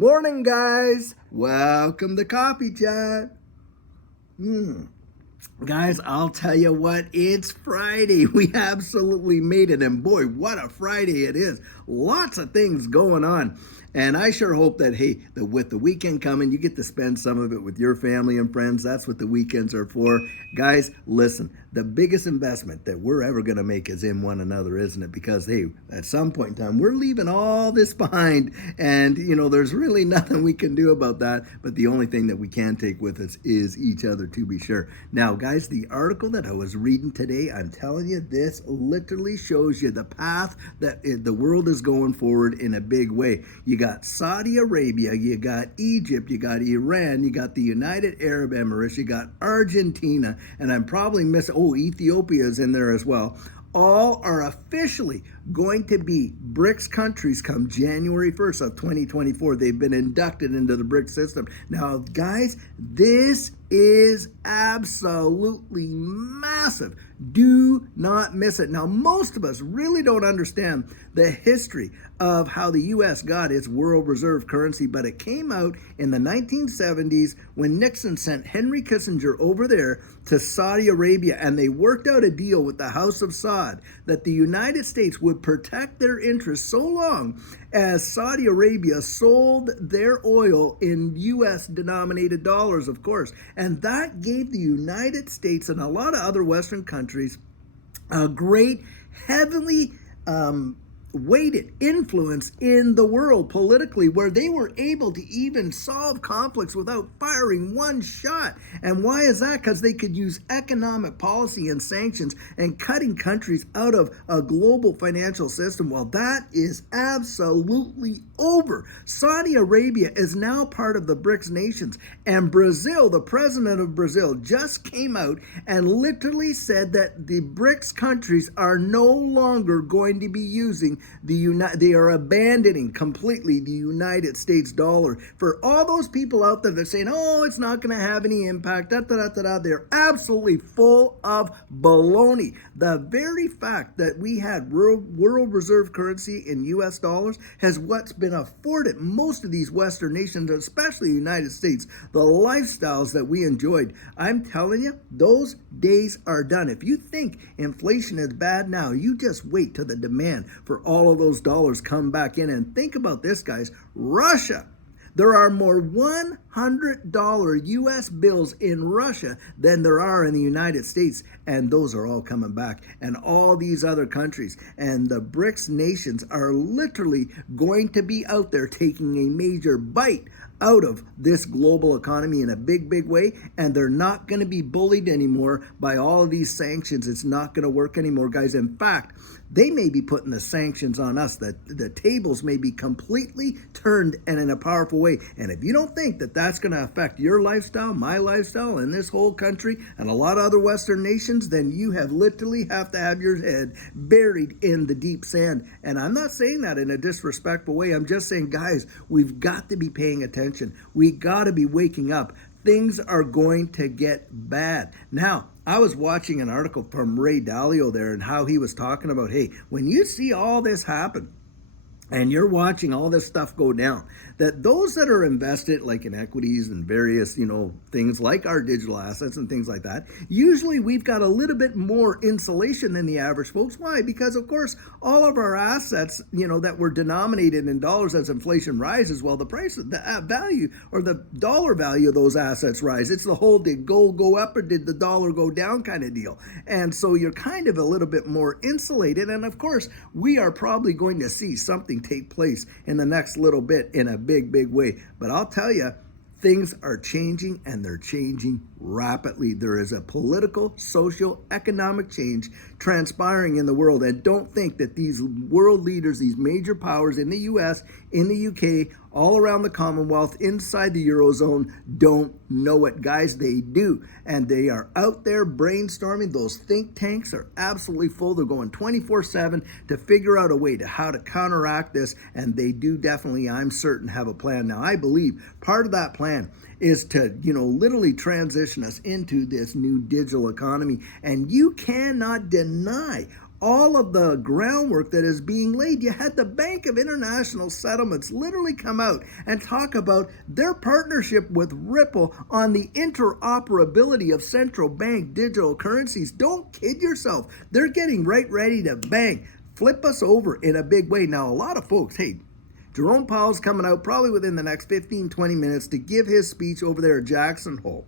Morning, guys. Welcome to Coffee Chat. Guys, I'll tell you what, it's Friday. We absolutely made it. And boy, what a Friday it is. Lots of things going on. And I sure hope that, that with the weekend coming, you get to spend some of it with your family and friends. That's what the weekends are for. Guys, listen, the biggest investment that we're ever going to make is in one another, isn't it? Because, at some point in time, we're leaving all this behind. And, there's really nothing we can do about that. But the only thing that we can take with us is each other, to be sure. Now, guys, the article that I was reading today, I'm telling you, this literally shows you the path that the world is going forward in a big way. You got Saudi Arabia, you got Egypt, you got Iran, you got the United Arab Emirates, you got Argentina, and I'm probably missing, Ethiopia is in there as well. All are officially going to be BRICS countries come January 1st of 2024. They've been inducted into the BRICS system. Now, guys, this is absolutely massive. Do not miss it. Now, most of us really don't understand the history of how the U.S. got its world reserve currency, but it came out in the 1970s when Nixon sent Henry Kissinger over there to Saudi Arabia, and they worked out a deal with the House of Saud that the United States would protect their interests so long as Saudi Arabia sold their oil in U.S. denominated dollars, of course. And that gave the United States and a lot of other Western countries a great, heavily weighted influence in the world politically, where they were able to even solve conflicts without firing one shot. And why is that? Because they could use economic policy and sanctions and cutting countries out of a global financial system. Well, that is absolutely over. Saudi Arabia is now part of the BRICS nations, and Brazil, the president of Brazil, just came out and literally said that the BRICS countries are no longer going to be using they are abandoning completely the United States dollar. For all those people out there that are saying, it's not going to have any impact, they're absolutely full of baloney. The very fact that we had world reserve currency in U.S. dollars has what's been afforded most of these Western nations, especially the United States, the lifestyles that we enjoyed. I'm telling you, those days are done. If you think inflation is bad now, you just wait till the demand for all of those dollars come back in. And think about this, guys. Russia. There are more $100 U.S. bills in Russia than there are in the United States, and those are all coming back. And all these other countries and the BRICS nations are literally going to be out there taking a major bite out of this global economy in a big, big way, and they're not going to be bullied anymore by all of these sanctions. It's not going to work anymore, guys. In fact, they may be putting the sanctions on us, that the tables may be completely turned and in a powerful way. And if you don't think that that's going to affect your lifestyle, my lifestyle, and this whole country, and a lot of other Western nations, then you literally have to have your head buried in the deep sand. And I'm not saying that in a disrespectful way. I'm just saying, guys, we've got to be paying attention. We got to be waking up. Things are going to get bad. Now, I was watching an article from Ray Dalio there, and how he was talking about, when you see all this happen, and you're watching all this stuff go down, that those that are invested like in equities and various, things like our digital assets and things like that, usually we've got a little bit more insulation than the average folks. Why? Because, of course, all of our assets, that were denominated in dollars as inflation rises, well, the price of the value or the dollar value of those assets rise. It's the whole did gold go up or did the dollar go down kind of deal. And so you're kind of a little bit more insulated. And, of course, we are probably going to see something take place in the next little bit in a big, big way. But I'll tell you, things are changing, and they're changing rapidly. There is a political, social, economic change transpiring in the world. And don't think that these world leaders, these major powers in the U.S., in the UK, all around the Commonwealth, inside the Eurozone, don't know it. Guys, they do. And they are out there brainstorming. Those think tanks are absolutely full. They're going 24/7 to figure out a way to how to counteract this. And they do definitely, I'm certain, have a plan. Now, I believe part of that plan is to, literally transition us into this new digital economy. And you cannot deny all of the groundwork that is being laid. You had the Bank of International Settlements literally come out and talk about their partnership with Ripple on the interoperability of central bank digital currencies. Don't kid yourself. They're getting right ready to flip us over in a big way. Now, a lot of folks, hey, Jerome Powell's coming out probably within the next 15, 20 minutes to give his speech over there at Jackson Hole.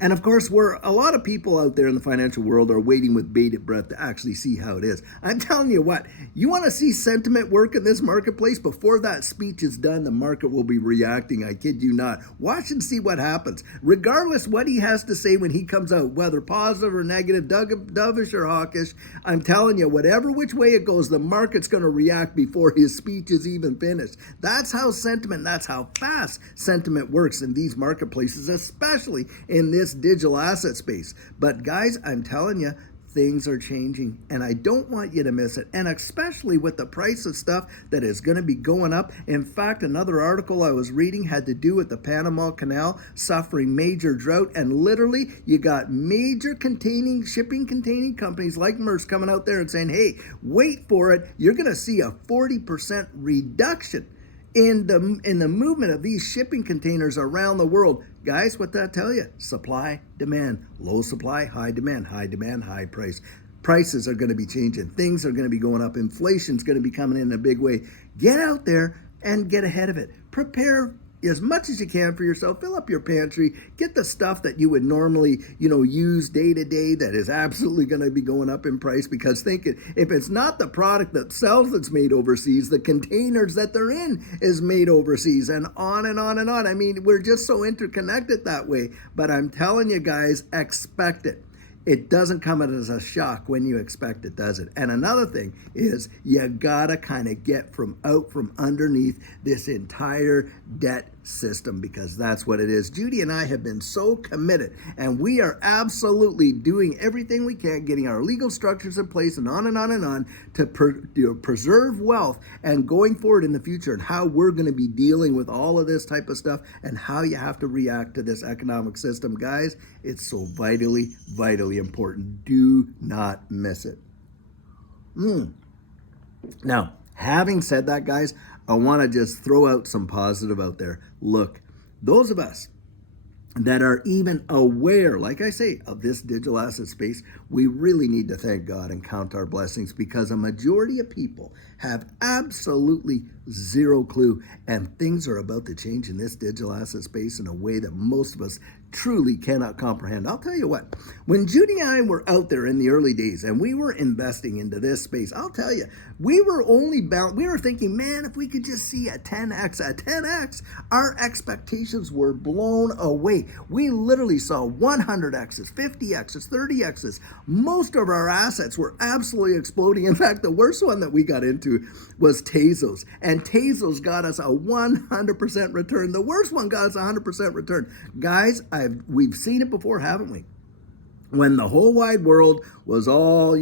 And of course, where a lot of people out there in the financial world are waiting with bated breath to actually see how it is. I'm telling you what, you want to see sentiment work in this marketplace? Before that speech is done, the market will be reacting. I kid you not. Watch and see what happens. Regardless what he has to say when he comes out, whether positive or negative, dovish or hawkish, I'm telling you, whatever which way it goes, the market's going to react before his speech is even finished. That's how that's how fast sentiment works in these marketplaces, especially in this digital asset space. But guys, I'm telling you, things are changing, and I don't want you to miss it, and especially with the price of stuff that is going to be going up. In fact, another article I was reading had to do with the Panama Canal suffering major drought, and literally you got major shipping containing companies like Maersk coming out there and saying, hey, wait for it, you're going to see a 40% reduction in the movement of these shipping containers around the world. Guys, what that tell you? Supply, demand, low supply, high demand, high price. Prices are going to be changing. Things are going to be going up. Inflation's going to be coming in a big way. Get out there and get ahead of it. Prepare as much as you can for yourself. Fill up your pantry. Get the stuff that you would normally, use day to day that is absolutely going to be going up in price, because think it, if it's not the product that sells that's made overseas, the containers that they're in is made overseas, and on and on and on. I mean, we're just so interconnected that way. But I'm telling you guys, expect it. It doesn't come as a shock when you expect it, does it? And another thing is you gotta kind of get from underneath this entire debt system, because that's what it is. Judy and I have been so committed, and we are absolutely doing everything we can, getting our legal structures in place and on and on and on to preserve wealth and going forward in the future, and how we're going to be dealing with all of this type of stuff and how you have to react to this economic system. Guys, it's so vitally important. Do not miss it. Now, having said that, guys, I want to just throw out some positive out there. Look, those of us that are even aware, like I say, of this digital asset space, we really need to thank God and count our blessings, because a majority of people have absolutely zero clue, and things are about to change in this digital asset space in a way that most of us truly cannot comprehend. I'll tell you what, when Judy and I were out there in the early days and we were investing into this space, I'll tell you, we were thinking, man, if we could just see a 10x, our expectations were blown away. We literally saw 100x's, 50x's, 30x's. Most of our assets were absolutely exploding. In fact, the worst one that we got into was Tezos, and Tezos got us a 100% return. The worst one got us a 100% return. Guys, we've seen it before, haven't we? When the whole wide world was all,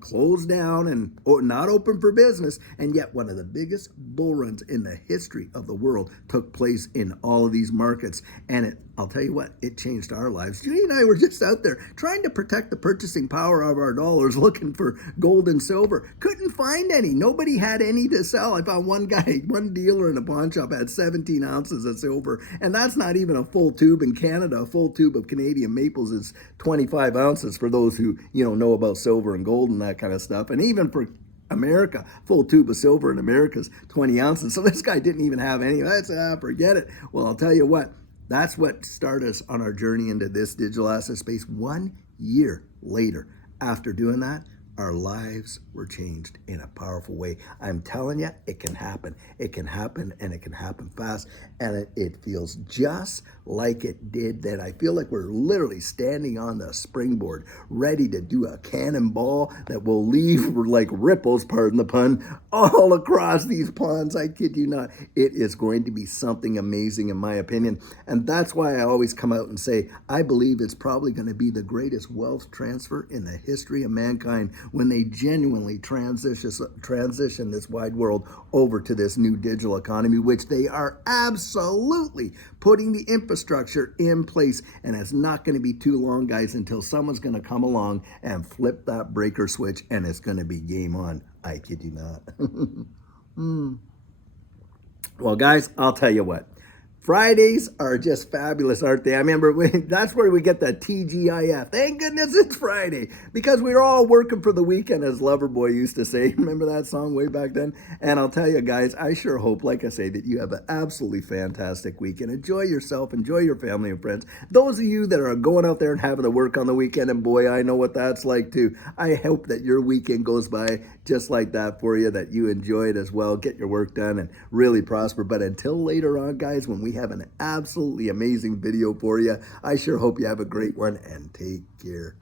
closed down and not open for business, and yet one of the biggest bull runs in the history of the world took place in all of these markets. And I'll tell you what, it changed our lives. Judy and I were just out there trying to protect the purchasing power of our dollars, looking for gold and silver. Couldn't find any. Nobody had any to sell. I found one dealer in a pawn shop had 17 ounces of silver, and that's not even a full tube in Canada. A full tube of Canadian maples is 25 ounces for those who, know about silver and gold and that kind of stuff. And even for America, full tube of silver in America is 20 ounces. So this guy didn't even have any. Forget it. Well, I'll tell you what, that's what started us on our journey into this digital asset space. 1 year later, after doing that, our lives were changed in a powerful way. I'm telling you, it can happen. It can happen, and it can happen fast. And it feels just like it did then. I feel like we're literally standing on the springboard, ready to do a cannonball that will leave like ripples, pardon the pun, all across these ponds. I kid you not. It is going to be something amazing, in my opinion. And that's why I always come out and say, I believe it's probably going to be the greatest wealth transfer in the history of mankind. when they genuinely transition this wide world over to this new digital economy, which they are absolutely putting the infrastructure in place. And it's not going to be too long, guys, until someone's going to come along and flip that breaker switch, and it's going to be game on. I kid you not. Well, guys, I'll tell you what. Fridays are just fabulous, aren't they? I remember that's where we get the TGIF. Thank goodness it's Friday, because we're all working for the weekend, as Loverboy used to say. Remember that song way back then? And I'll tell you, guys, I sure hope, like I say, that you have an absolutely fantastic weekend. Enjoy yourself. Enjoy your family and friends. Those of you that are going out there and having to work on the weekend, and boy, I know what that's like too. I hope that your weekend goes by just like that for you, that you enjoy it as well. Get your work done and really prosper. But until later on, guys, when we have an absolutely amazing video for you, I sure hope you have a great one, and take care.